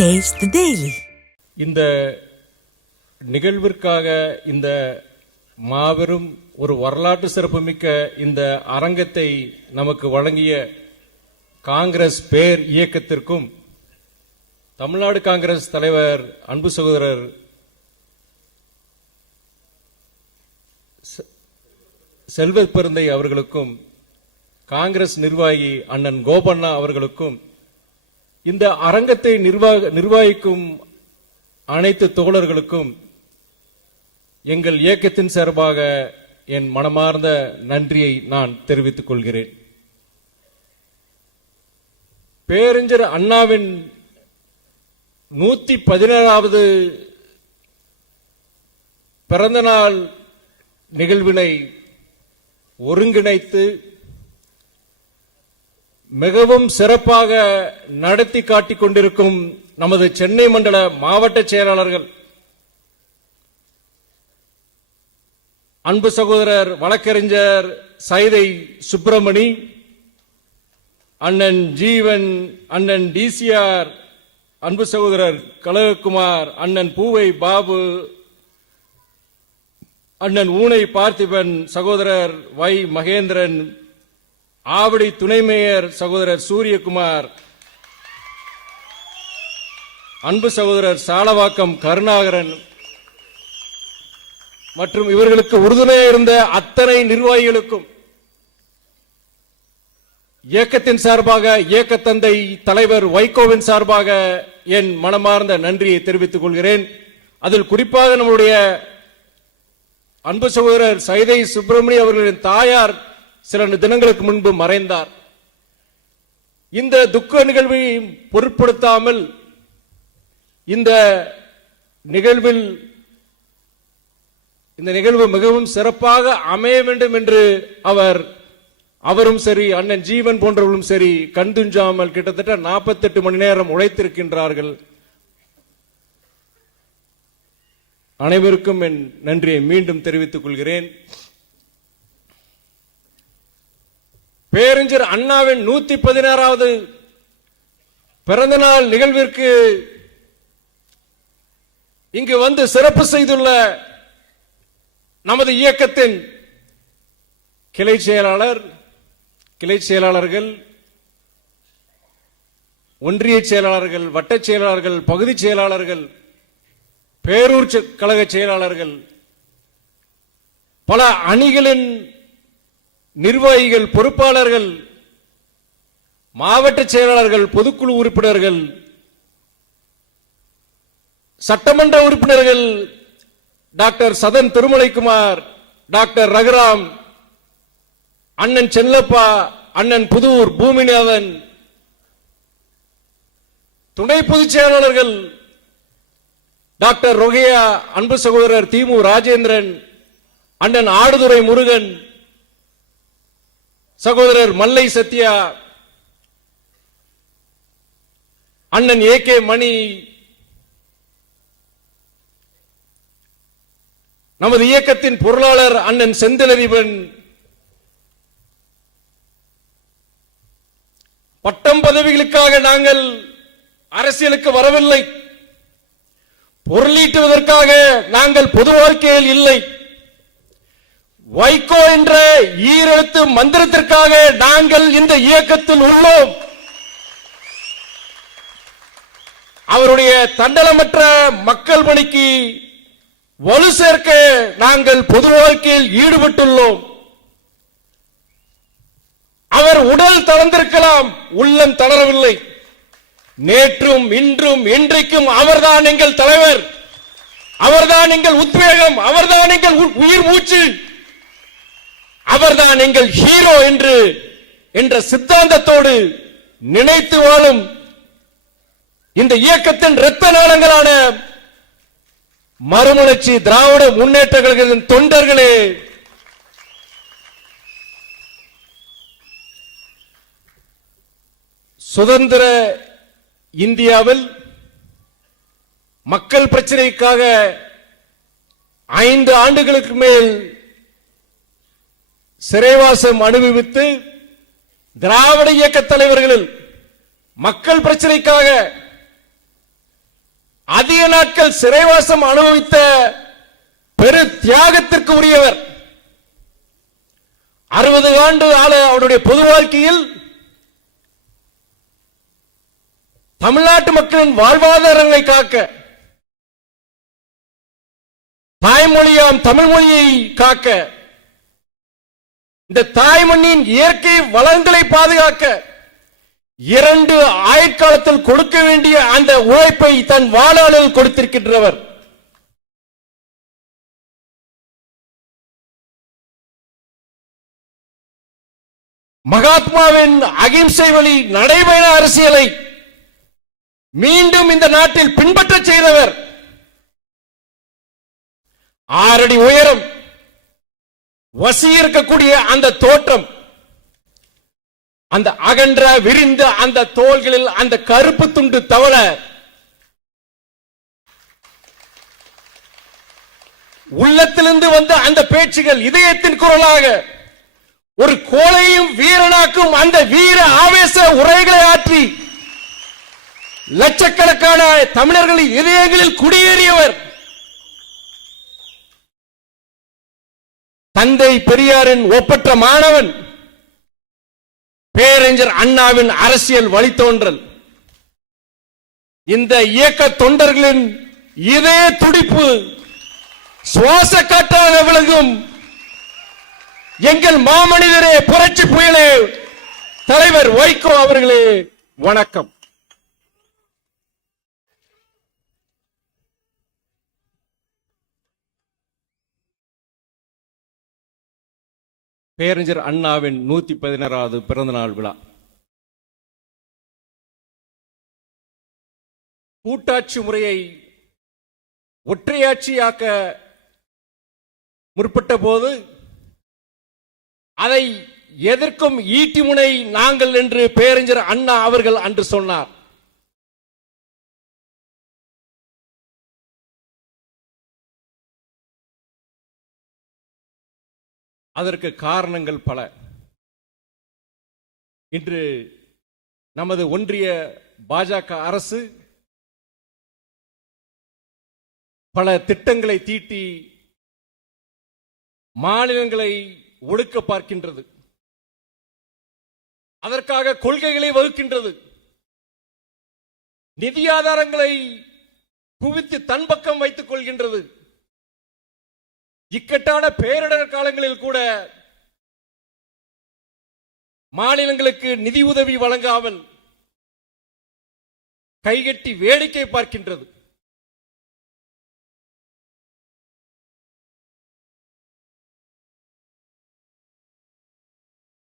Taste the Daily. இந்த நிகழ்விற்காக இந்த மாபெரும் ஒரு வரலாற்று சிறப்புமிக்க இந்த அரங்கத்தை நமக்கு வழங்கிய காங்கிரஸ் பேர் இயக்கத்திற்கும் தமிழ்நாடு காங்கிரஸ் தலைவர் அன்பு சகோதரர் செல்வத் பெருந்தை அவர்களுக்கும் காங்கிரஸ் நிர்வாகி அண்ணன் கோபண்ணா அவர்களுக்கும் இந்த அரங்கத்தை நிர்வாகிக்கும் அனைத்து தோழர்களுக்கும் எங்கள் இயக்கத்தின் சார்பாக என் மனமார்ந்த நன்றியை நான் தெரிவித்துக் கொள்கிறேன். பேரறிஞர் அண்ணாவின் 117வது பிறந்த நாள் நிகழ்வினை ஒருங்கிணைத்து மிகவும் சிறப்பாக நடத்தி காட்டிக் கொண்டிருக்கும் நமது சென்னை மண்டல மாவட்ட செயலாளர்கள் அன்பு சகோதரர் வழக்கறிஞர் சைதை சுப்பிரமணி, அண்ணன் ஜீவன், அண்ணன் டிசிஆர், அன்பு சகோதரர் கலககுமார், அண்ணன் பூவை பாபு, அண்ணன் ஊனை பார்த்திபன், சகோதரர் வை மகேந்திரன், ஆவடி துணை மேயர் சகோதரர் சூரியகுமார், அன்பு சகோதரர் சாலவாக்கம் கருணாகரன் மற்றும் இவர்களுக்கு உறுதுணையாக இருந்த அத்தனை நிர்வாகிகளுக்கும் இயக்கத்தின் சார்பாக இயக்க தந்தை தலைவர் வைகோவின் சார்பாக என் மனமார்ந்த நன்றியை தெரிவித்துக் கொள்கிறேன். அதில் குறிப்பாக நம்முடைய அன்பு சகோதரர் சைதை சுப்பிரமணி அவர்களின் தாயார் சில தினங்களுக்கு முன்பு மறைந்தார். இந்த துக்க நிகழ்வை பொருட்படுத்தாமல் இந்த நிகழ்வு மிகவும் சிறப்பாக அமைய வேண்டும் என்று அவரும் சரி, அண்ணன் ஜீவன் போன்றவர்களும் சரி, கண்துஞ்சாமல் கிட்டத்தட்ட 48 மணி நேரம் உழைத்திருக்கின்றார்கள். அனைவருக்கும் என் நன்றியை மீண்டும் தெரிவித்துக் கொள்கிறேன். பேரறிஞர் அண்ணாவின் 116வது பிறந்த நாள் நிகழ்விற்கு இங்கு வந்து சிறப்பு செய்துள்ள நமது இயக்கத்தின் கிளை செயலாளர், கிளை செயலாளர்கள், ஒன்றிய செயலாளர்கள், வட்ட செயலாளர்கள், பகுதி செயலாளர்கள், பேரூர் கழக செயலாளர்கள், பல அணிகளின் நிர்வாகிகள், பொறுப்பாளர்கள், மாவட்ட செயலாளர்கள், பொதுக்குழு உறுப்பினர்கள், சட்டமன்ற உறுப்பினர்கள், டாக்டர் சதன் திருமலைக்குமார், டாக்டர் ரகுராம், அண்ணன் செல்லப்பா, அண்ணன் புதூர் பூமிநாதன், துணை பொதுச் செயலாளர்கள் டாக்டர் ரொகையா, அன்பு சகோதரர் திமு ராஜேந்திரன், அண்ணன் ஆடுதுறை முருகன், சகோதரர் மல்லை சத்யா, அண்ணன் ஏ கே மணி, நமது இயக்கத்தின் பொருளாளர் அண்ணன் செந்திலதிபன், பட்டம் பதவிகளுக்காக நாங்கள் அரசியலுக்கு வரவில்லை, பொருளீட்டுவதற்காக நாங்கள் பொது வாழ்க்கையில் இல்லை, வைகோ என்ற ஈரெழுத்து மந்திரத்திற்காக நாங்கள் இந்த இயக்கத்தில் உள்ளோம். அவருடைய தன்னலமற்ற மக்கள் பணிக்கு வலு சேர்க்க நாங்கள் பொது வாழ்க்கையில் ஈடுபட்டுள்ளோம். அவர் உடல் தளர்ந்திருக்கலாம், உள்ளம் தளரவில்லை. நேற்றும் இன்றும் இன்றைக்கும் அவர்தான் எங்கள் தலைவர், அவர்தான் எங்கள் உத்வேகம், அவர்தான் எங்கள் உயிர் மூச்சு, அவர்தான் எங்கள் ஹீரோ என்ற சித்தாந்தத்தோடு நினைத்து வாழும் இந்த இயக்கத்தின் இரத்த நாளங்களான மறுமலர்ச்சி திராவிட முன்னேற்ற கழகத்தின் தொண்டர்களே, சுதந்திர இந்தியாவில் மக்கள் பிரச்சனைக்காக 5 ஆண்டுகளுக்கு மேல் சிறைவாசம் அனுபவித்து திராவிட இயக்க தலைவர்கள் மக்கள் பிரச்சனைக்காக அதிக நாட்கள் சிறைவாசம் அனுபவித்த பெரு தியாகத்திற்கு உரியவர். 60 ஆண்டு அவருடைய பொது வாழ்க்கையில் தமிழ்நாட்டு மக்களின் வாழ்வாதாரங்களை காக்க, தாய்மொழியாம் தமிழ் மொழியை காக்க, இந்த தாய்மண்ணின் இயற்கை வளங்களை பாதுகாக்க 2 ஆயுட்காலத்தில் கொடுக்க வேண்டிய அந்த உழைப்பை தன் வாழ்நாளில் கொடுத்திருக்கின்றவர். மகாத்மாவின் அகிம்சை வழி நடைபயண அரசியலை மீண்டும் இந்த நாட்டில் பின்பற்ற செய்தவர். 6 அடி உயரம், வசி இருக்கக்கூடிய அந்த தோற்றம், அந்த அகன்ற விரிந்த அந்த தோள்களில் அந்த கருப்பு துண்டு தவள, உள்ளத்திலிருந்து வந்த அந்த பேச்சுகள் இதயத்தின் குரலாக ஒரு கோளையும் வீரனாக்கும் அந்த வீர ஆவேச உரைகளை ஆற்றி லட்சக்கணக்கான தமிழர்களின் இதயங்களில் குடியேறியவர். தந்தை பெரியாரின் ஒப்பற்ற மாணவன், பேரறிஞர் அண்ணாவின் அரசியல் வழித்தோன்றல். இந்த இயக்க தொண்டர்களின் இதய துடிப்பு சுவாச காற்றாக விளங்கும் எங்கள் மாமனிதரே, புரட்சி புயலே, தலைவர் வைகோ அவர்களே, வணக்கம். பேரறிஞர் அண்ணாவின் 116வது பிறந்த நாள் விழா. கூட்டாட்சி முறையை ஒற்றையாட்சியாக்க முற்பட்ட போது அதை எதிர்க்கும் ஈட்டி முனை நாங்கள் என்று பேரறிஞர் அண்ணா அவர்கள் அன்று சொன்னார். அதற்கு காரணங்கள் பல. இன்று நமது ஒன்றிய பாஜக அரசு பல திட்டங்களை தீட்டி மாநிலங்களை ஒடுக்க பார்க்கின்றது. அதற்காக கொள்கைகளை வகுக்கின்றது. நிதி ஆதாரங்களை குவித்து தன் பக்கம் வைத்துக் கொள்கின்றது. இக்கட்டான பேரிடர் காலங்களில் கூட மாநிலங்களுக்கு நிதி உதவி வழங்காமல் கைகட்டி வேடிக்கை பார்க்கின்றது.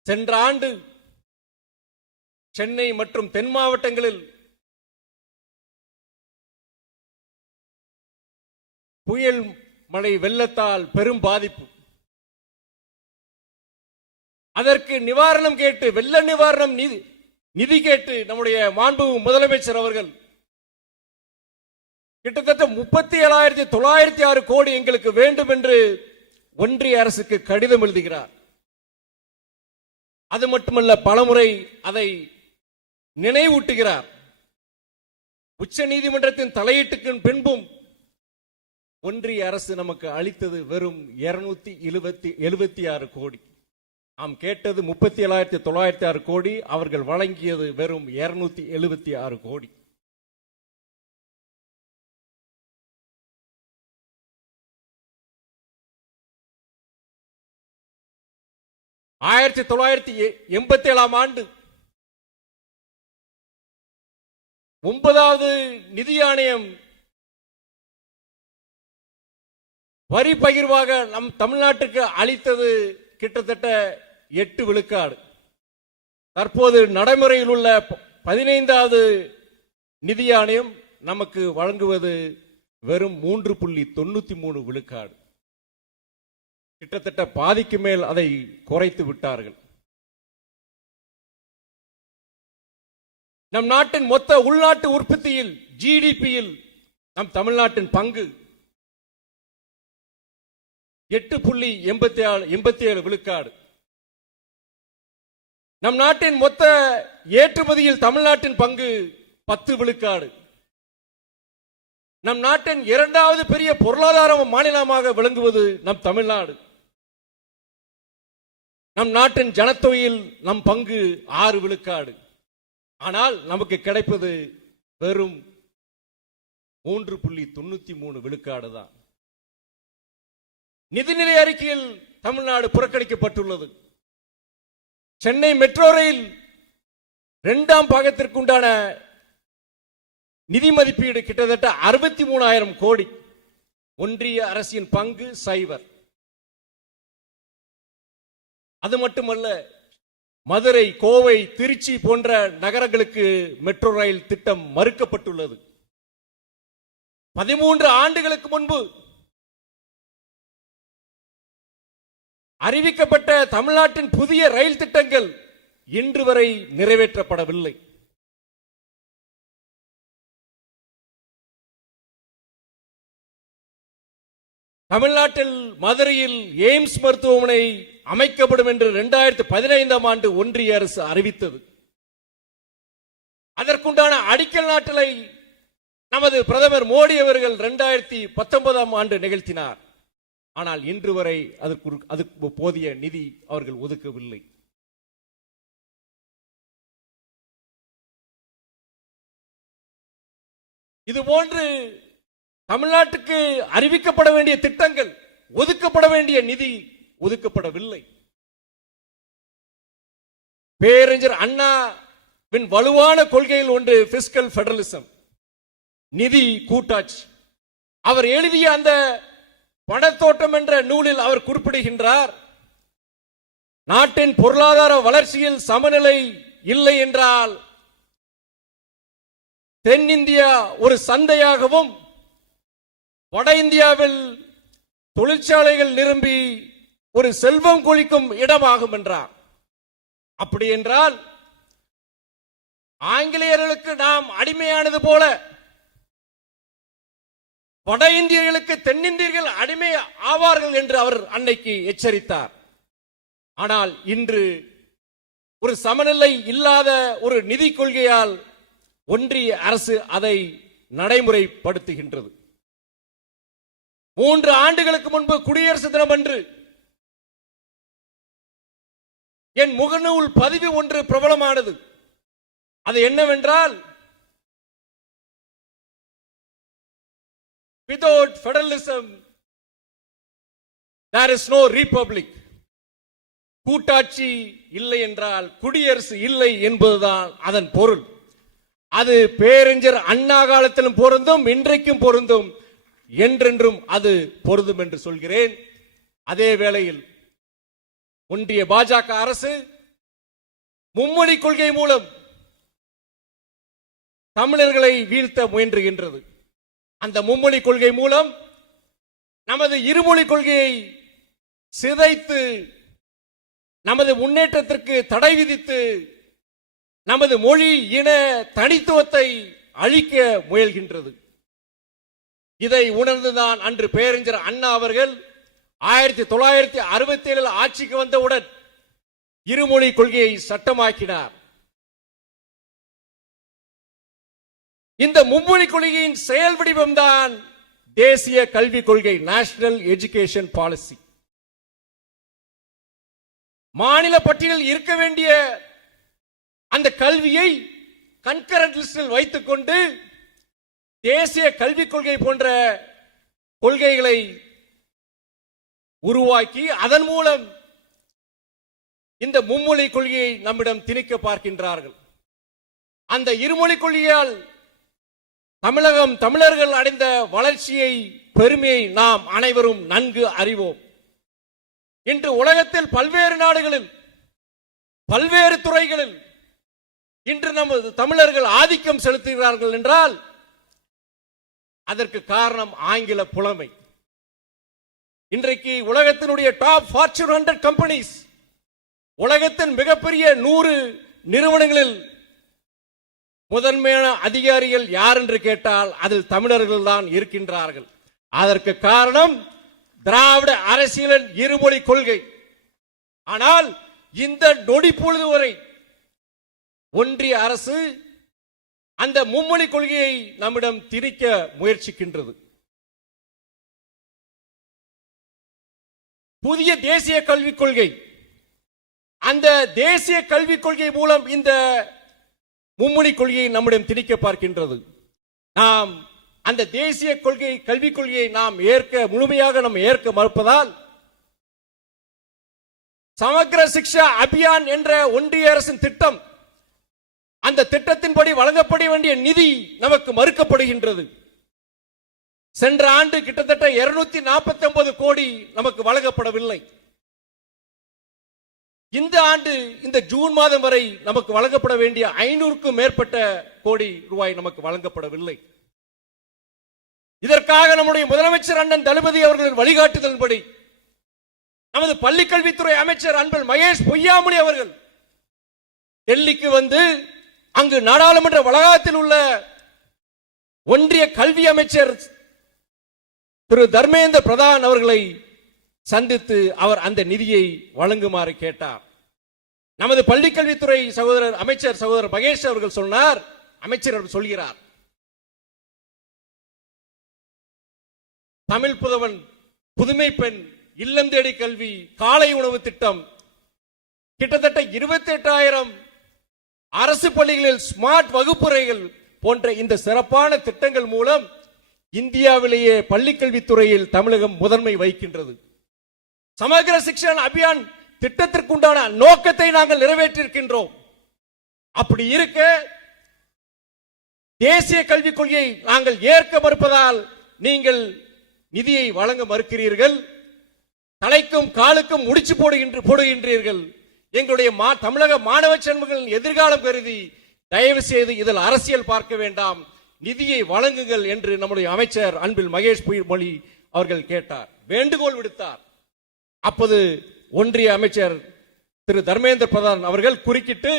சென்ற ஆண்டு சென்னை மற்றும் தென் மாவட்டங்களில் புயல் மழை வெள்ளத்தால் பெரும் பாதிப்பு. அதற்கு நிவாரணம் கேட்டு, வெள்ள நிவாரணம் நிதி கேட்டு நம்முடைய மாண்பு முதலமைச்சர் அவர்கள் கிட்டத்தட்ட 37,906 கோடி எங்களுக்கு வேண்டும் என்று ஒன்றிய அரசுக்கு கடிதம் எழுதுகிறார். அது மட்டுமல்ல, பலமுறை அதை நினைவூட்டுகிறார். உச்ச நீதிமன்றத்தின் தலையீட்டுக்கு பின்பும் ஒன்றிய அரசு நமக்கு அளித்தது வெறும் 276 கோடி. நாம் கேட்டது 37,906 கோடி, அவர்கள் வழங்கியது வெறும் 276 கோடி. ஆயிரத்தி 1987 ஆண்டு 9வது நிதி ஆணையம் வரி பகிர்வாக நம் தமிழ்நாட்டுக்கு அளித்தது கிட்டத்தட்ட 8 விழுக்காடு. தற்போது நடைமுறையில் உள்ள 15வது நிதி ஆணையம் நமக்கு வழங்குவது வெறும் 3.93 விழுக்காடு. கிட்டத்தட்ட பாதிக்கு மேல் அதை குறைத்து விட்டார்கள். நம் நாட்டின் மொத்த உள்நாட்டு உற்பத்தியில், ஜிடிபியில் நம் தமிழ்நாட்டின் பங்கு 8.87 விழுக்காடு. நம் நாட்டின் மொத்த ஏற்றுமதியில் தமிழ்நாட்டின் பங்கு 10 விழுக்காடு. நம் நாட்டின் இரண்டாவது பெரிய பொருளாதார மாநிலமாக விளங்குவது நம் தமிழ்நாடு. நம் நாட்டின் ஜனத்தொகையில் நம் பங்கு 6 விழுக்காடு. ஆனால் நமக்கு கிடைப்பது வெறும் 3.93 விழுக்காடு தான். நிதிநிலை அறிக்கையில் தமிழ்நாடு புறக்கணிக்கப்பட்டுள்ளது. சென்னை மெட்ரோ ரயில் 2ஆம் பாகத்திற்குண்டான நிதி மதிப்பீடு கிட்டத்தட்ட 63,000 கோடி. ஒன்றிய அரசின் பங்கு 0. அது மட்டுமல்ல, மதுரை, கோவை, திருச்சி போன்ற நகரங்களுக்கு மெட்ரோ ரயில் திட்டம் மறுக்கப்பட்டுள்ளது. 13 ஆண்டுகளுக்கு முன்பு அறிவிக்கப்பட்ட தமிழ்நாட்டின் புதிய ரயில் திட்டங்கள் இன்று வரை நிறைவேற்றப்படவில்லை. தமிழ்நாட்டில் மதுரையில் எய்ம்ஸ் மருத்துவமனை அமைக்கப்படும் என்று 2015ஆம் ஆண்டு ஒன்றிய அரசு அறிவித்தது. அதற்குண்டான அடிக்கல் நாட்டலை நமது பிரதமர் மோடி அவர்கள் 2019ஆம் ஆண்டு நிகழ்த்தினார். ஆனால் இன்று வரை அதுக்கு போதிய நிதி அவர்கள் ஒதுக்கவில்லை. இதுபோன்று தமிழ்நாட்டுக்கு அறிவிக்கப்பட வேண்டிய திட்டங்கள், ஒதுக்கப்பட வேண்டிய நிதி ஒதுக்கப்படவில்லை. பேரறிஞர் அண்ணாவின் வலுவான கொள்கையில் ஒன்று பிஸ்கல் பெடரலிசம், நிதி கூட்டாட்சி. அவர் எழுதிய அந்த பணத்தோட்டம் என்ற நூலில் அவர் குறிப்பிடுகின்றார், நாட்டின் பொருளாதார வளர்ச்சியில் சமநிலை இல்லை என்றால் தென்னிந்தியா ஒரு சந்தையாகவும் வட இந்தியாவில் தொழிற்சாலைகள் நிரம்பி ஒரு செல்வம் கொழிக்கும் இடமாகும் என்றார். அப்படி என்றால் ஆங்கிலேயர்களுக்கு நாம் அடிமையானது போல வட இந்தியர்களுக்கு தென்னிந்தியர்கள் அடிமை ஆவார்கள் என்று அவர் அன்னைக்கு எச்சரித்தார். ஆனால் இன்று ஒரு சமநிலை இல்லாத ஒரு நிதி கொள்கையால் ஒன்றிய அரசு அதை நடைமுறைப்படுத்துகின்றது. 3 ஆண்டுகளுக்கு முன்பு குடியரசு தினம் அன்று என் முகநூல் பதிவு ஒன்று பிரபலமானது. அது என்னவென்றால், without federalism there is no republic. கூட்டாட்சி இல்லை என்றால் குடியரசு இல்லை என்பதுதான் அதன் பொருள். அது பேரறிஞர் அண்ணா காலத்திலும் பொருந்தும், இன்றைக்கும் பொருந்தும், என்றென்றும் அது பொருந்தும் என்று சொல்கிறேன். அதே வேளையில் ஒன்றிய பாஜக அரசு மும்மொழி கொள்கை மூலம் தமிழர்களை வீழ்த்த முயன்றுகின்றது. அந்த மும்மொழி கொள்கை மூலம் நமது இருமொழி கொள்கையை சிதைத்து, நமது முன்னேற்றத்திற்கு தடை விதித்து, நமது மொழி இன தனித்துவத்தை அழிக்க முயல்கின்றது. இதை உணர்ந்துதான் அன்று பேரறிஞர் அண்ணா அவர்கள் 1967 ஆட்சிக்கு வந்தவுடன் இருமொழி கொள்கையை சட்டமாக்கினார். இந்த மும்மொழி கொள்கையின் செயல் வடிவம்தான் தேசிய கல்விக் கொள்கை, நேஷனல் எஜுகேஷன் பாலிசி. மாநில பட்டியலில் இருக்க வேண்டிய அந்த கல்வியை கன்கரண்ட் லிஸ்டில் வைத்துக் கொண்டு தேசிய கல்விக் கொள்கை போன்ற கொள்கைகளை உருவாக்கி அதன் மூலம் இந்த மும்மொழி கொள்கையை நம்மிடம் திணிக்க பார்க்கின்றார்கள். அந்த இருமொழி கொள்கையால் தமிழகம், தமிழர்கள் அடைந்த வளர்ச்சியை, பெருமையை நாம் அனைவரும் நன்கு அறிவோம். இன்று உலகத்தில் பல்வேறு நாடுகளில், பல்வேறு துறைகளில் இன்று நமது தமிழர்கள் ஆதிக்கம் செலுத்துகிறார்கள் என்றால் அதற்கு காரணம் ஆங்கில புலமை. இன்றைக்கு உலகத்தினுடைய டாப் ஃபார்ச்சூன் 100 கம்பெனிஸ், உலகத்தின் மிகப்பெரிய 100 நிறுவனங்களில் முதன்மையான அதிகாரிகள் யார் என்று கேட்டால் அதில் தமிழர்கள் தான் இருக்கின்றார்கள். அதற்கு காரணம் திராவிட அரசியலின் இருமொழி கொள்கை. ஆனால் இந்த நொடி பொழுது வரை ஒன்றிய அரசு அந்த மும்மொழி கொள்கையை நம்மிடம் திணிக்க முயற்சிக்கின்றது. புதிய தேசிய கல்விக் கொள்கை, அந்த தேசிய கல்விக் கொள்கை மூலம் இந்த மும்மொழி கொள்கையை நம்மிடம் திணிக்க பார்க்கின்றது. நாம் அந்த தேசிய கொள்கை கல்விக் கொள்கையை நாம் முழுமையாக நாம் ஏற்க மறுப்பதால் சமக்ர சிக்ஷா அபியான் என்ற ஒன்றிய அரசின் திட்டம், அந்த திட்டத்தின்படி வழங்கப்பட வேண்டிய நிதி நமக்கு மறுக்கப்படுகின்றது. சென்ற ஆண்டு கிட்டத்தட்ட 249 கோடி நமக்கு வழங்கப்படவில்லை. இந்த ஆண்டு இந்த ஜூன் மாதம் வரை நமக்கு வழங்கப்பட வேண்டிய 500க்கும் மேற்பட்ட கோடி ரூபாய் நமக்கு வழங்கப்படவில்லை. இதற்காக நம்முடைய முதலமைச்சர் அண்ணன் தளபதி அவர்களின் வழிகாட்டுதலின்படி நமது பள்ளிக்கல்வித்துறை அமைச்சர் அன்பில் மகேஷ் பொய்யாமொழி அவர்கள் டெல்லிக்கு வந்து அங்கு நாடாளுமன்ற வளாகத்தில் உள்ள ஒன்றிய கல்வி அமைச்சர் திரு தர்மேந்திர பிரதான் அவர்களை சந்தித்து அவர் அந்த நிதியை வழங்குமாறு கேட்டார். நமது பள்ளிக்கல்வித்துறை அமைச்சர் சகோதரர் மகேஷ் அவர்கள் சொன்னார், அமைச்சர் சொல்கிறார், தமிழ் புதவன், புதுமை பெண், இல்லம் தேடி கல்வி, காலை உணவு திட்டம், கிட்டத்தட்ட 28,000 அரசு பள்ளிகளில் ஸ்மார்ட் வகுப்பறைகள் போன்ற இந்த சிறப்பான திட்டங்கள் மூலம் இந்தியாவிலேயே பள்ளிக்கல்வித்துறையில் தமிழகம் முதன்மை வகிக்கின்றது. சமக்ர சிக்ஷா அபியான் திட்டத்திற்குண்டான நோக்கத்தை நாங்கள் நிறைவேற்றிருக்கின்றோம். அப்படி இருக்க தேசிய கல்விக் கொள்கையை நாங்கள் ஏற்க மறுப்பதால் நீங்கள் நிதியை வழங்க மறுக்கிறீர்கள், தலைக்கும் காலுக்கும் முடிச்சு போடுகின்றீர்கள். எங்களுடைய தமிழக மாணவ செல்வங்களின் எதிர்காலம் கருதி தயவு செய்து இதில் அரசியல் பார்க்க வேண்டாம், நிதியை வழங்குங்கள் என்று நம்முடைய அமைச்சர் அன்பில் மகேஷ் பொய்யாமொழி அவர்கள் கேட்டார், வேண்டுகோள் விடுத்தார். அப்போது ஒன்றிய அமைச்சர் திரு தர்மேந்திர பிரதான் அவர்கள் குறுக்கிட்டு,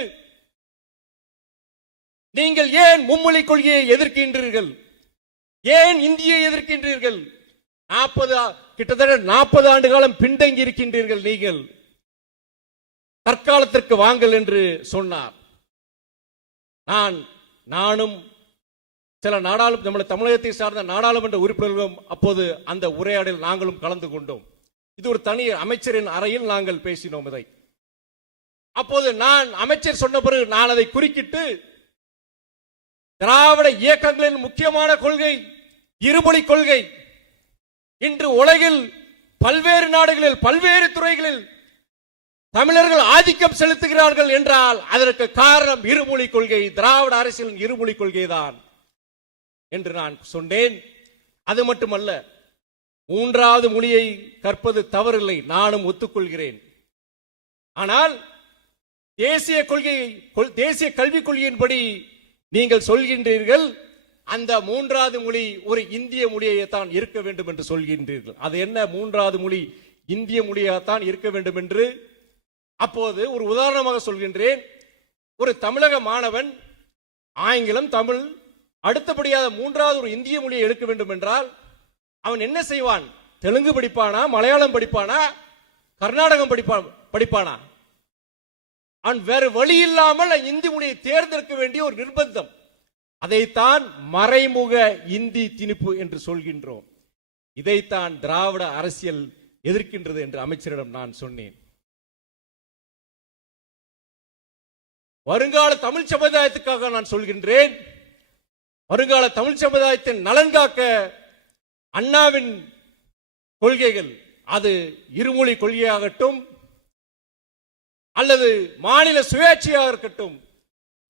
நீங்கள் ஏன் மும்மொழி கொள்கையை எதிர்க்கின்றீர்கள், ஏன் இந்தியை எதிர்க்கின்றீர்கள், கிட்டத்தட்ட 40 ஆண்டு காலம் பின்தங்கி இருக்கின்றீர்கள், நீங்கள் தற்காலத்திற்கு வாங்கள் என்று சொன்னார். நானும் சில தமிழகத்தை சார்ந்த நாடாளுமன்ற உறுப்பினர்களும் அப்போது அந்த உரையாடலில் நாங்களும் கலந்து கொண்டோம். இது ஒரு தனி அமைச்சரின் அறையில் நாங்கள் பேசினோம். இதை அப்போது நான் அமைச்சர் சொன்ன பிறகு நான் அதை குறுக்கிட்டு, திராவிட இயக்கங்களின் முக்கியமான கொள்கை இருமொழி கொள்கை. இன்று உலகில் பல்வேறு நாடுகளில் பல்வேறு துறைகளில் தமிழர்கள் ஆதிக்கம் செலுத்துகிறார்கள் என்றால் அதற்கு காரணம் இருமொழி கொள்கை, திராவிட அரசியலின் இருமொழி கொள்கை தான் என்று நான் சொன்னேன். அது மட்டுமல்ல, 3வது மொழியை கற்பது தவறில்லை, நானும் ஒத்துக்கொள்கிறேன். ஆனால் தேசிய கல்விக் கொள்கையின்படி நீங்கள் சொல்கின்றீர்கள் அந்த 3வது மொழி ஒரு இந்திய மொழியைத்தான் இருக்க வேண்டும் என்று சொல்கின்றீர்கள். அது என்ன 3வது மொழி இந்திய மொழியாகத்தான் இருக்க வேண்டும் என்று? அப்போது ஒரு உதாரணமாக சொல்கின்றேன். ஒரு தமிழக மாணவன் ஆங்கிலம், தமிழ், அடுத்தபடியாக 3வது ஒரு இந்திய மொழியை எடுக்க வேண்டும் என்றால் அவன் என்ன செய்வான்? தெலுங்கு படிப்பானா, மலையாளம் படிப்பானா, கர்நாடகம் படிப்பானா? அவன் வேறு வழி இல்லாமல் இந்தி மொழியை தேர்ந்தெடுக்க வேண்டிய ஒரு நிர்பந்தம். அதைத்தான் மறைமுக இந்தி திணிப்பு என்று சொல்கின்றோம். இதைத்தான் திராவிட அரசியல் எதிர்க்கின்றது என்று அமைச்சரிடம் நான் சொன்னேன். வருங்கால தமிழ் சமுதாயத்துக்காக நான் சொல்கின்றேன், வருங்கால தமிழ் சமுதாயத்தின் நலன் காக்க அண்ணாவின் கொள்கைகள், அது இருமொழி கொள்கையாகட்டும் அல்லது மாநில சுயாட்சியாக இருக்கட்டும்,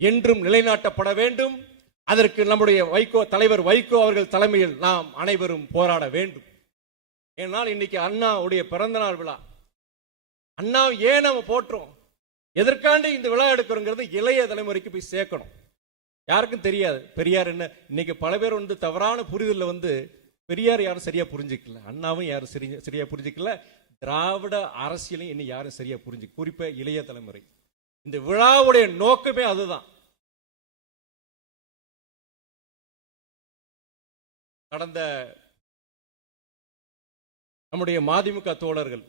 என்றும் நிலைநாட்டப்பட வேண்டும். அதற்கு நம்முடைய தலைவர் வைகோ அவர்கள் தலைமையில் நாம் அனைவரும் போராட வேண்டும். ஏனால் இன்னைக்கு அண்ணாவுடைய பிறந்த நாள் விழா. அண்ணா ஏன் நம்ம போற்றோம், எதற்காண்டி இந்த விழா எடுக்கிறோங்கிறது இளைய தலைமுறைக்கு போய் சேர்க்கணும். யாருக்கும் தெரியாது பெரியார் என்ன. இன்னைக்கு பல பேர் தவறான புரிதலில் பெரியார் யாரும் சரியா புரிஞ்சுக்கல, அண்ணாவும் யாரும் சரியா புரிஞ்சுக்கல, திராவிட அரசியலையும் இன்னும் யாரும் சரியா குறிப்பா இளைய தலைமுறை. இந்த விழாவுடைய நோக்கமே அதுதான். கடந்த நம்முடைய மதிமுக தோழர்கள்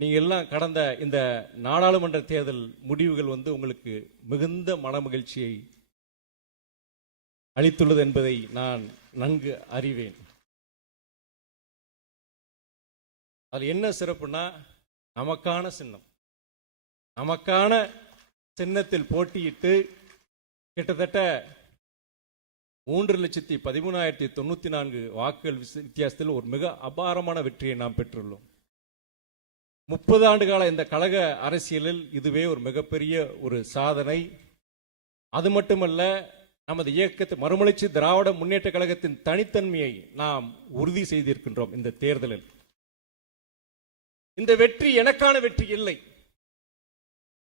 நீங்க எல்லாம் கடந்த இந்த நாடாளுமன்ற தேர்தல் முடிவுகள் உங்களுக்கு மிகுந்த மனமகிழ்ச்சியை அளித்துள்ளது என்பதை நான் நன்கு அறிவேன். அது என்ன சிறப்புனா, நமக்கான சின்னம், நமக்கான சின்னத்தில் போட்டியிட்டு கிட்டத்தட்ட 3,13,094 வாக்குகள் வித்தியாசத்தில் ஒரு மிக அபாரமான வெற்றியை நாம் பெற்றுள்ளோம். 30 ஆண்டு கால இந்த கழக அரசியலில் இதுவே ஒரு மிகப்பெரிய ஒரு சாதனை. அது மட்டுமல்ல, நமது இயக்கத்தை மறுமலர்ச்சி திராவிட முன்னேற்ற கழகத்தின் தனித்தன்மையை நாம் உறுதி செய்திருக்கின்றோம். இந்த தேர்தலில் இந்த வெற்றி எனக்கான வெற்றி இல்லை,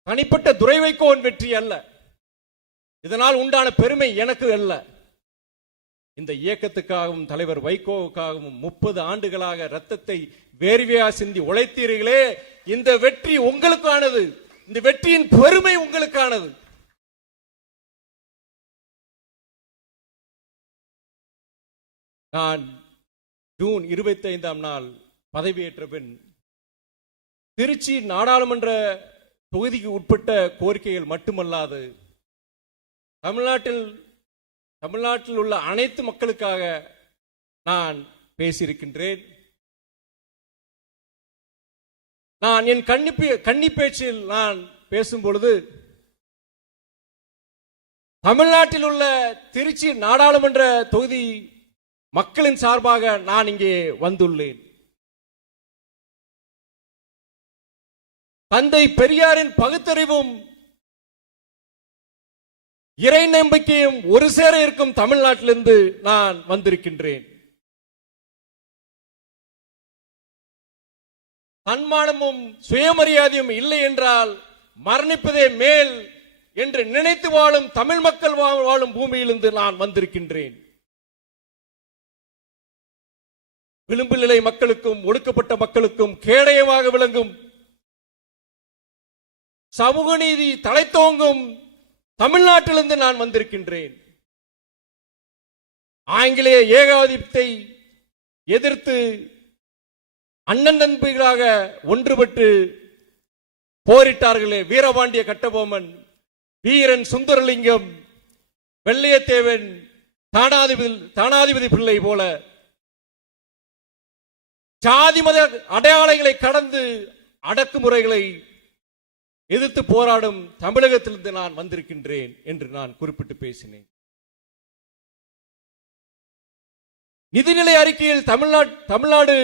தனிப்பட்ட துரை வைகோவின் வெற்றி அல்ல, இதனால் உண்டான பெருமை எனக்கு அல்ல. இந்த இயக்கத்துக்காகவும் தலைவர் வைகோவுக்காகவும் 30 ஆண்டுகளாக ரத்தத்தை வேர்வையா சிந்தி உழைத்தீர்களே, இந்த வெற்றி உங்களுக்கானது, இந்த வெற்றியின் பெருமை உங்களுக்கானது. நான் ஜூன் 25ஆம் நாள் பதவியேற்ற பின் திருச்சி நாடாளுமன்ற தொகுதிக்கு உட்பட்ட கோரிக்கைகள் மட்டுமல்லாது தமிழ்நாட்டில் உள்ள அனைத்து மக்களுக்காக நான் பேசியிருக்கின்றேன். நான் என் கன்னி பேச்சில் நான் பேசும் பொழுது தமிழ்நாட்டில் உள்ள திருச்சி நாடாளுமன்ற தொகுதி மக்களின் சார்பாக நான் இங்கே வந்துள்ளேன். தந்தை பெரியாரின் பகுத்தறிவும் இறை நம்பிக்கையும் ஒரு சேர இருக்கும் தமிழ்நாட்டிலிருந்து நான் வந்திருக்கின்றேன். தன்மானமும் சுயமரியாதையும் இல்லை என்றால் மரணிப்பதே மேல் என்று நினைத்து வாழும் தமிழ் மக்கள் வாழும் பூமியிலிருந்து நான் வந்திருக்கின்றேன். விளிம்பு நிலை மக்களுக்கும் ஒடுக்கப்பட்ட மக்களுக்கும் கேடயமாக விளங்கும் சமூக நீதி தலைத்தோங்கும் தமிழ்நாட்டிலிருந்து நான் வந்திருக்கின்றேன். ஆங்கிலேய ஏகாதிபத்தை எதிர்த்து அண்ணன் தம்பிகளாக ஒன்றுபட்டு போரிட்டார்களே, வீரபாண்டிய கட்டபொம்மன், வீரன் சுந்தரலிங்கம், வெள்ளையத்தேவன், தானாதிபதி பிள்ளை போல சாதி மத அடையாளங்களை கடந்து அடக்குமுறைகளை எதிர்த்து போராடும் தமிழகத்திலிருந்து நான் வந்திருக்கின்றேன் என்று நான் குறிப்பிட்டு பேசினேன். நிதிநிலை அறிக்கையில் தமிழ்நாடு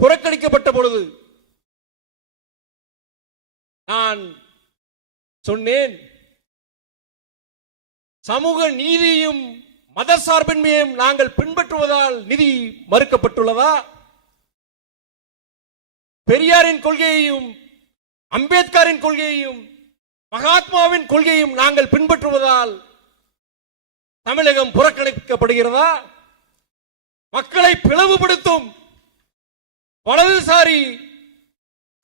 புறக்கணிக்கப்பட்ட பொழுது நான் சொன்னேன், சமூக நீதியும் மத சார்பின்மையும் நாங்கள் பின்பற்றுவதால் நிதி மறுக்கப்பட்டுள்ளதா? பெரியாரின் கொள்கையையும் அம்பேத்கரின் கொள்கையையும் மகாத்மாவின் கொள்கையும் நாங்கள் பின்பற்றுவதால் தமிழகம் புறக்கணிக்கப்படுகிறதா? மக்களை பிளவுபடுத்தும் வலதுசாரி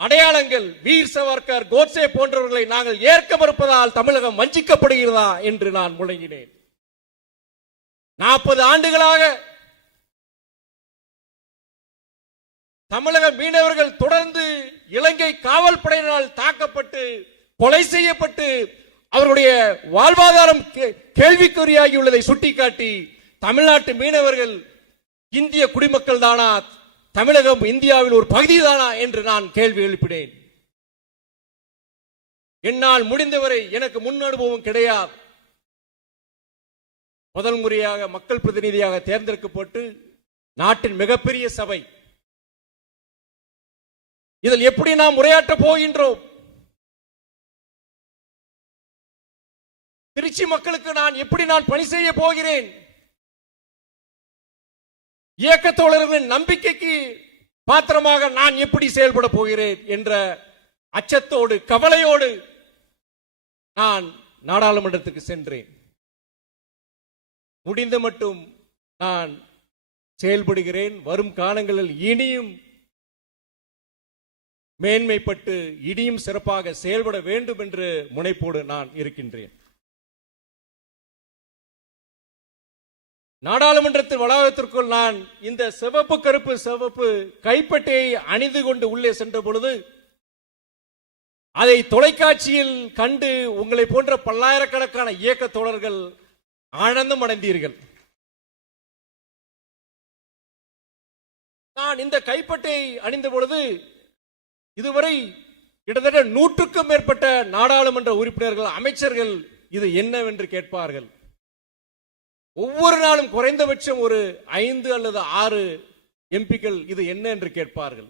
அடையாளங்கள் வீர் சவர்கர், கோட்சே போன்றவர்களை நாங்கள் ஏற்க மறுப்பதால் தமிழகம் வஞ்சிக்கப்படுகிறதா என்று நான் முழங்கினேன். 40 ஆண்டுகளாக தமிழக மீனவர்கள் தொடர்ந்து இலங்கை காவல் படையினரால் தாக்கப்பட்டு கொலை செய்யப்பட்டு அவருடைய வாழ்வாதாரம் கேள்விக்குறியாகியுள்ளதை சுட்டிக்காட்டி, தமிழ்நாட்டு மீனவர்கள் இந்திய குடிமக்கள் தானா, தமிழகம் இந்தியாவில் ஒரு பகுதி தானா என்று நான் கேள்வி எழுப்பினேன். என்னால் முடிந்தவரை, எனக்கு முன் அனுபவம் கிடையாது, முதல் முறையாக மக்கள் பிரதிநிதியாக தேர்ந்தெடுக்கப்பட்டு நாட்டின் மிகப்பெரிய சபை, இதில் எப்படி நாம் உரையாற்ற போகின்றோம்? திருச்சி மக்களுக்கு நான் எப்படி பணி செய்ய போகிறேன்? இயக்க தோழர்களின் நம்பிக்கைக்கு பாத்திரமாக நான் எப்படி செயல்பட போகிறேன் என்ற அச்சத்தோடு கவலையோடு நான் நாடாளுமன்றத்துக்கு சென்றேன். முடிந்த மட்டும் நான் செயல்படுகிறேன். வரும் காலங்களில் இனியும் மேன்மைப்பட்டு இனியும் சிறப்பாக செயல்பட வேண்டும் என்று முனைப்போடு நான் இருக்கின்றேன். நாடாளுமன்றத்தின் வளாகத்திற்குள் நான் இந்த சிவப்பு கருப்பு கைப்பட்டையை அணிந்து கொண்டு உள்ளே சென்ற பொழுது அதை தொலைக்காட்சியில் கண்டு உங்களை போன்ற பல்லாயிரக்கணக்கான இயக்க தோழர்கள் ஆனந்தம் அடைந்தீர்கள். நான் இந்த கைப்பட்டை அணிந்த பொழுது இதுவரை கிட்டத்தட்ட 100க்கும் மேற்பட்ட நாடாளுமன்ற உறுப்பினர்கள், அமைச்சர்கள் இது என்னவென்று கேட்பார்கள். ஒவ்வொரு நாளும் குறைந்தபட்சம் ஒரு 5 அல்லது 6 எம்பிக்கள் இது என்ன என்று கேட்பார்கள்.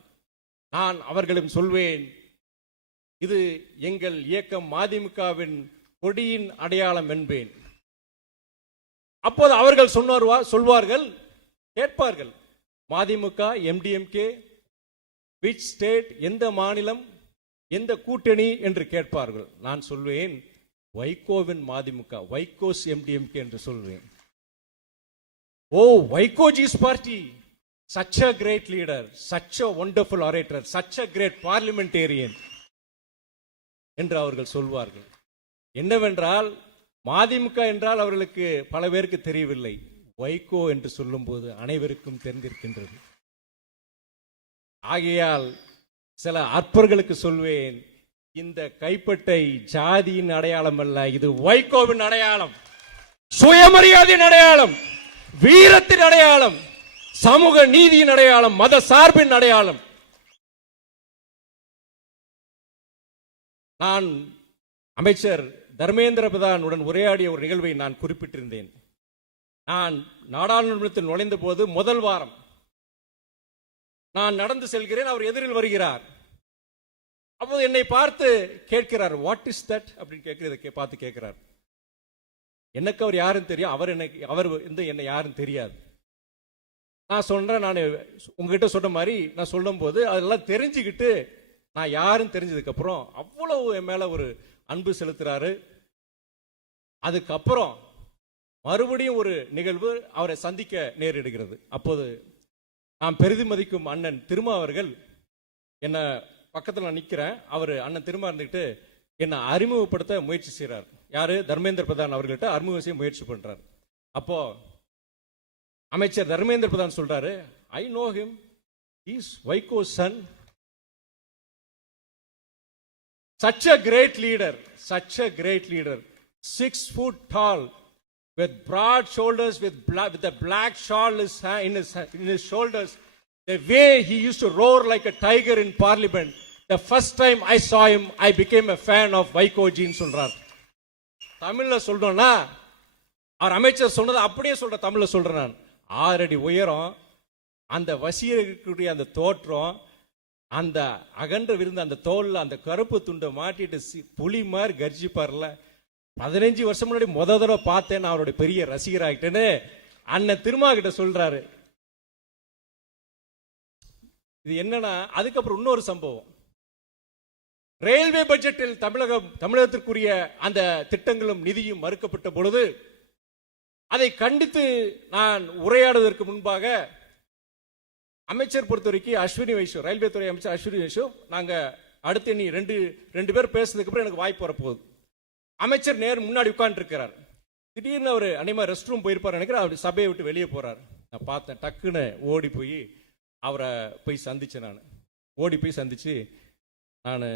நான் அவர்களும் சொல்வேன், இது எங்கள் இயக்கம் மதிமுகவின் கொடியின் அடையாளம் என்பேன். அப்போது அவர்கள் சொல்வார்கள், கேட்பார்கள், மதிமுக எம்டிஎம்கே விச் ஸ்டேட், எந்த மாநிலம், எந்த கூட்டணி என்று கேட்பார்கள். நான் சொல்வேன், வைகோவின் மதிமுக, வைகோஸ் எம்டிஎம்கே என்று சொல்வேன். ஓ, வைகோஜிஸ் party, such a great leader, such a wonderful orator, such a great parliamentarian என்று அவர்கள் சொல்வார்கள். என்னவென்றால் மதிமுக என்றால் அவர்களுக்கு பல பேருக்கு தெரியவில்லை, வைகோ என்று சொல்லும்போது அனைவருக்கும் தெரிந்திருக்கின்றது. ஆகையால் சில அற்பர்களுக்கு சொல்வேன், இந்த கைப்பட்டை ஜாதியின் அடையாளம் அல்ல, இது வைகோவின் அடையாளம், சுயமரியாதையின் அடையாளம், வீரத்தின் அடையாளம், சமூக நீதியின் அடையாளம், மத சார்பின் அடையாளம். நான் அமைச்சர் தர்மேந்திர பிரதானுடன் உரையாடிய ஒரு நிகழ்வை நான் குறிப்பிட்டிருந்தேன். நான் நாடாளுமன்றத்தில் நுழைந்த போது முதல் வாரம் நான் நடந்து செல்கிறேன், அவர் எதிரில் வருகிறார். அப்போது என்னை பார்த்து கேட்கிறார், வாட் இஸ் தட் அப்படின்னு கேட்கிறத பார்த்து கேட்கிறார். எனக்கு அவர் யாருன்னு தெரியும், அவர் என்னை யாருன்னு தெரியாது. நான் சொல்றேன், நான் உங்ககிட்ட சொன்ன மாதிரி நான் சொல்லும் போது அதெல்லாம் தெரிஞ்சுக்கிட்டு நான் யாருன்னு தெரிஞ்சதுக்கு அப்புறம் அவ்வளவு என் மேல ஒரு அன்பு செலுத்துறாரு. அதுக்கப்புறம் மறுபடியும் ஒரு நிகழ்வு அவரை சந்திக்க நேரிடுகிறது. அப்போது நான் பெரிதும் மதிக்கும் அண்ணன் திருமா அவர்கள் என்ன பக்கத்தில் நான் நிற்கிறேன், அவர் அண்ணன் திருமா இருந்துக்கிட்டு என்னை அறிமுகப்படுத்த முயற்சி செய்கிறார். யாரு? தர்மேந்திர பிரதான் அவர்கள்ட்ட அறிமுகம் செய்ய முயற்சி பண்றார். அப்போ அமைச்சர் தர்மேந்திர பிரதான் சொல்றாரு, I know him, is Vaiko's son, such a great leader, such a great leader, 6 foot tall, with broad shoulders, with a black shawl in his shoulders. The way he used to roar like a tiger in parliament. The first time I saw him, I became a fan of Vaiko Ji ன்னு சொல்றார். தமிழ்ல சொல்றோம்னா அவர் அமைச்சர் சொன்னது அப்படியே சொல்ற, தமிழ்ல சொல்றேன் நான். 6 அடி உயரம், அந்த வசீகரக்கூடிய அந்த தோற்றம், அந்த அகன்ற விருந்த அந்த தோல்ல அந்த கருப்பு துண்டை மாட்டிட்டு புலி மாதிரி கர்ஜிப்பார்ல. 15 வருஷம் முன்னாடி தடவை பார்த்தேன், அவருடைய பெரிய ரசிகராகிட்டேன்னு அண்ணன் திருமா கிட்ட சொல்றாரு. இது என்னன்னா, அதுக்கப்புறம் இன்னொரு சம்பவம், ரயில்வே பட்ஜெட்டில் தமிழகத்திற்குரிய அந்த திட்டங்களும் நிதியும் மறுக்கப்பட்ட பொழுது அதை கண்டித்து நான் உரையாடுவதற்கு முன்பாக அமைச்சர் பொறுத்த வரைக்கும் அஸ்வினி வைஷ்ணவ், ரயில்வே துறை அமைச்சர் அஸ்வினி வைஷ்ணவ், நாங்க அடுத்து நீ ரெண்டு பேர் பேசுறதுக்கு அப்புறம் எனக்கு வாய்ப்பு வரப்போகுது. அமைச்சர் முன்னாடி உட்கார்ந்து இருக்கிறார். திடீர்னு அவர் அன்னைமா ரெஸ்ட் ரூம் போயிருப்பார் நினைக்கிறேன், அவர் சபையை விட்டு வெளியே போறார். நான் பார்த்தேன், டக்குன்னு ஓடி போய் அவரை போய் சந்திச்சேன். நான் ஓடி போய் சந்திச்சு, நான்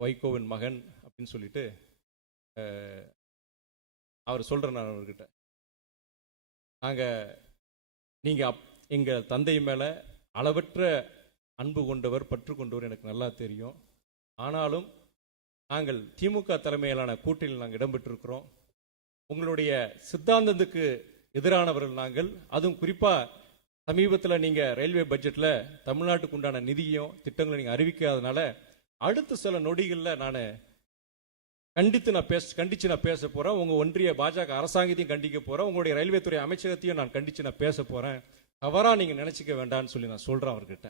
வைகோவின் மகன் அப்படின்னு சொல்லிட்டு அவர் சொல்றேன். நான் அவர்கிட்ட, நீங்க எங்க தந்தை மேல அளவற்ற அன்பு கொண்டவர், பற்று கொண்டவர் எனக்கு நல்லா தெரியும். ஆனாலும் நாங்கள் திமுக தலைமையிலான கூட்டணியில் நாங்கள் இடம்பெற்றிருக்கிறோம். உங்களுடைய சித்தாந்தத்துக்கு எதிரானவர்கள் நாங்கள். அதுவும் குறிப்பா சமீபத்தில் நீங்க ரயில்வே பட்ஜெட்ல தமிழ்நாட்டுக்கு உண்டான நிதியும் திட்டங்களை நீங்க அறிவிக்காதனால அடுத்த சில நொடிகளில் நான் கண்டிச்சு நான் பேச போறேன். உங்க ஒன்றிய பாஜக அரசாங்கத்தையும் கண்டிக்க போறேன், உங்களுடைய ரயில்வே துறை அமைச்சகத்தையும் நான் கண்டிச்சு நான் பேச போறேன். தவறா நீங்க நினைச்சுக்க வேண்டாம்னு சொல்லி நான் சொல்றேன் அவர்கிட்ட.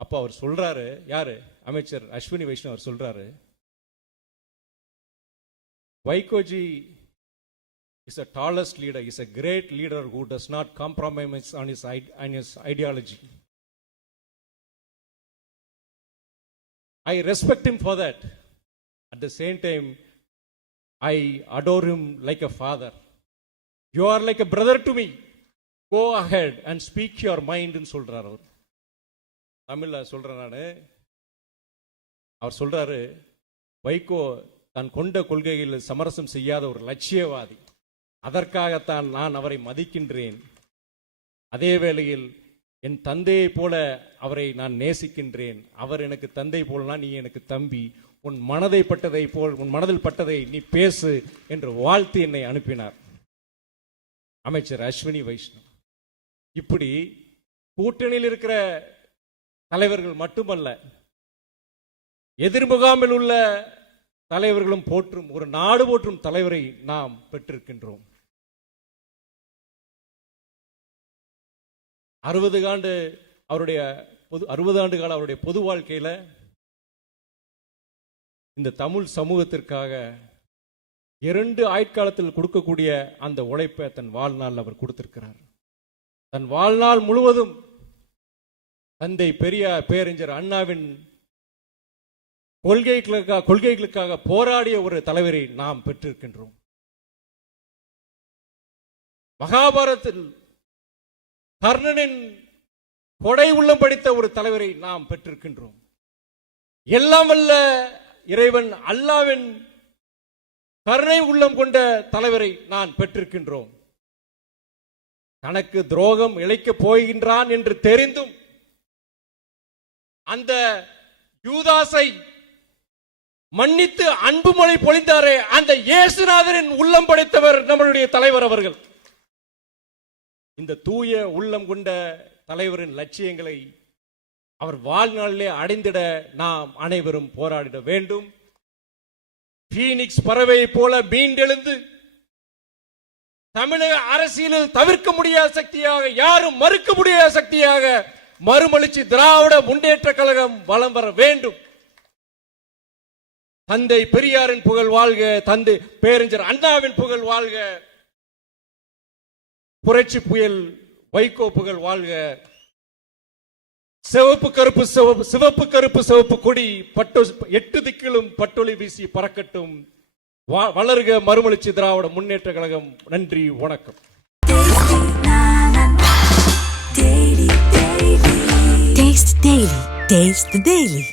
அப்போ அவர் சொல்றாரு, யாரு? அமைச்சர் அஸ்வினி வைஷ்ணவ். அவர் சொல்றாரு, வைகோஜி is a tallest leader, is a great leader who does not compromise on his ideology. I respect him for that. At the same time, I adore him like a father. You are like a brother to me. Go ahead and speak your mind ன்னு சொல்றார் அவர். தமிழ்ல சொல்றேன் நானு. அவர் சொல்றாரு, வைகோ தான் கொண்ட கொள்கைகளில் சமரசம் செய்யாத ஒரு லட்சியவாதி. அதற்காகத்தான் நான் அவரை மதிக்கின்றேன். அதே வேளையில் என் தந்தையை போல அவரை நான் நேசிக்கின்றேன். அவர் எனக்கு தந்தை போலனா, நீ எனக்கு தம்பி. உன் மனதை பட்டதை போல், உன் மனதில் பட்டதை நீ பேசு என்று வாழ்த்து என்னை அனுப்பினார் அமைச்சர் அஸ்வினி வைஷ்ணவ். இப்படி கூட்டணியில் இருக்கிற தலைவர்கள் மட்டுமல்ல, எதிர்முகாமில் உள்ள தலைவர்களும் போற்றும், ஒரு நாடு போற்றும் தலைவரை நாம் பெற்றிருக்கின்றோம். 60 ஆண்டு கால அவருடைய பொது வாழ்க்கையில இந்த தமிழ் சமூகத்திற்காக 2 ஆயுட்காலத்தில் கொடுக்கக்கூடிய அந்த உழைப்பை தன் வாழ்நாள் அவர் கொடுத்திருக்கிறார். தன் வாழ்நாள் முழுவதும் தந்தை பெரியார் பேரறிஞர் அண்ணாவின் கொள்கைகளுக்காக போராடிய ஒரு தலைவரை நாம் பெற்றிருக்கின்றோம். மகாபாரதத்தில் கர்ணனின் கொடை உள்ளம் படித்த ஒரு தலைவரை நாம் பெற்றிருக்கின்றோம். எல்லாம் வல்ல இறைவன் அல்லாவின் கருணை உள்ளம் கொண்ட தலைவரை நான் பெற்றிருக்கின்றோம். தனக்கு துரோகம் இழைக்கப் போகின்றான் என்று தெரிந்தும் அந்த யூதாசை மன்னித்து அன்பு மொழி பொழிந்தாரே, அந்த இயேசுநாதரின் உள்ளம் படைத்தவர் நம்மளுடைய தலைவர் அவர்கள். இந்த தூய உள்ளம் கொண்ட தலைவரின் லட்சியங்களை அவர் வாழ்நாளிலே அடைந்திட நாம் அனைவரும் போராடிட வேண்டும். பீனிக்ஸ் பறவை போல மீண்டெழுந்து தமிழக அரசியலில் தவிர்க்க முடியாத சக்தியாக, யாரும் மறுக்க முடியாத சக்தியாக மறுமலர்ச்சி திராவிட முன்னேற்ற கழகம் வலம் வர வேண்டும். தந்தை பெரியாரின் புகழ் வாழ்க, தந்தை பேரறிஞர் அண்ணாவின் புகழ் வாழ்க, புரட்சி புயல் வைகோ புகழ் வாழ்க. சிவப்பு கருப்பு சிவப்பு கருப்பு சிவப்பு கொடி 8 திக்கிலும் பட்டொளி வீசி பறக்கட்டும். வளர்க மறுமலர்ச்சி திராவிட முன்னேற்ற கழகம். நன்றி, வணக்கம். Taste the Daily.